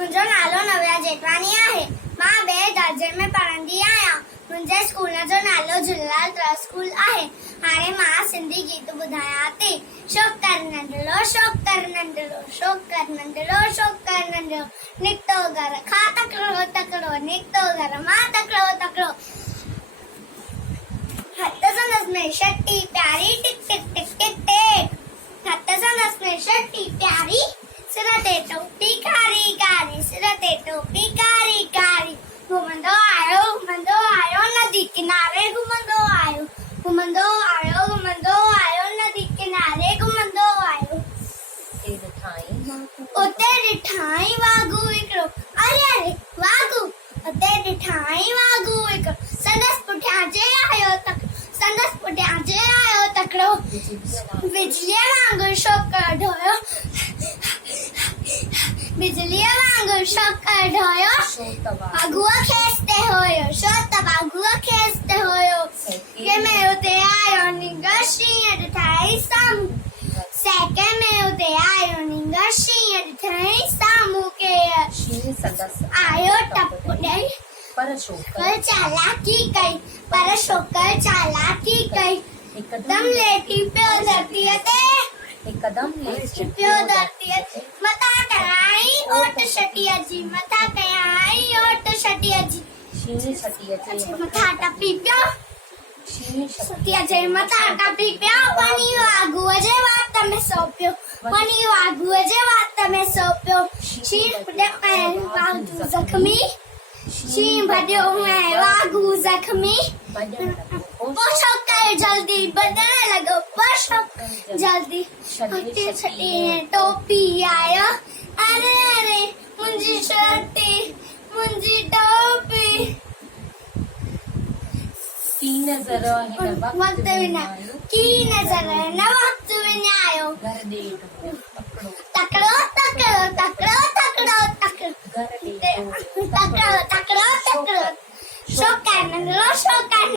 मुंहिंजो नालो नव्या जेटवानी आहे। मां ॿिए दर्जे में पढ़ंदी आहियां। मुंहिंजे स्कूल जो नालो झूलेलाल ट्रस्ट स्कूल आहे। हाणे मां सिंधी गीत ॿुधायां थी। शोकर नंढड़ो शोकर नंढड़ो शोकर नंढड़ो शोकर नंढड़ो निकितो घर खां तकिड़ो तकिड़ो निकितो घर मां तकिड़ो तकिड़ो। हथ संदसि में शटी प्यारी टिक टिक टिक टिक टिक। हथ संदसि में शटी प्यारी सिर ते टोपी कारी कारी सिर ते टोपी कारी कारी। घुमंदो आयो नदी किनारे घुमंदो आयो नदी किनारे घुमंदो आयो। उते ॾिठाई वाघू हिकिड़ो अरे अरे वाघू उते ॾिठाई वाघू हिकिड़ो संदसि पुठियां जे आयो तकिड़ो बिजलीअ वांगुरु शोकर ढोयो बिजलीअ वांगुरु शोकर ढोयो वाघूअ खेसते हुयो छो त वाघूअ खेसते हुयो। कंहिंमें उते आयो नींगर शींहं ॾिठाई साम्हूं सैके में उते आयो नींगर शींहं ॾिठाई साम्हूं के आयो टप ॾेई पर चालाकी कई हिकदम लेटी पियो धरतीअ ते मथां कयाई ओट छटीअ जी मथां मथां टपी पियो छटीअ जे मथां टपी पियो वञी वाघूअ जे वात में सो पियो शींहं भॼियो ऐं वाघू ज़ख़्मी पोशो कर जल्दी बदन लॻो पोशो जल्दी छटी टोपी आयो अरे अरे मुंहिंजी छटी मुंहिंजी टोपी वक़्त विञायो तकिड़ो तकिड़ो तकिड़ो तकिड़ो तकिड़ो शोकर नंढड़ो शोकर